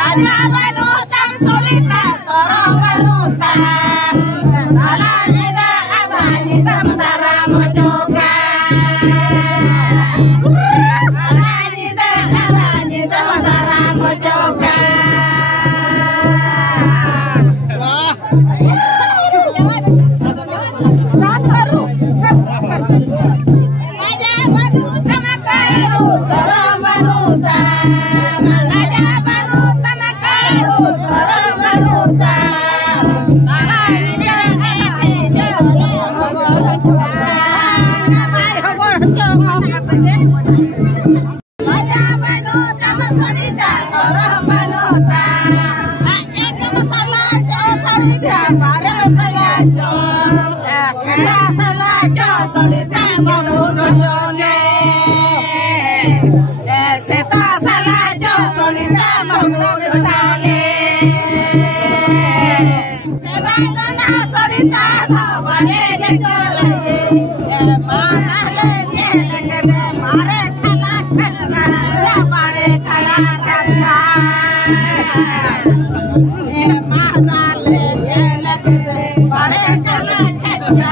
Raja Banutam Solita Sorong Banutam Alajida Abajida Matara Mojoka Alajida Matara Mojoka Raja Banutam Akairu Sorong Banutam Raja Banutam Akairu Sorong Banutam Alajida Raja Banutam Sarita Sorong Banutam Aja Masalajo Sarita Pada Masalajo Salajo Sarita Mamunojone Seta Salajo Sarita Mamunojone Seta Jana Sarita Dhavale Jekolaye Mana Lenge Lekere Mare Chala Chachka Mare Khala Chachka Mana Lenge Lekere Mare Chala Chachka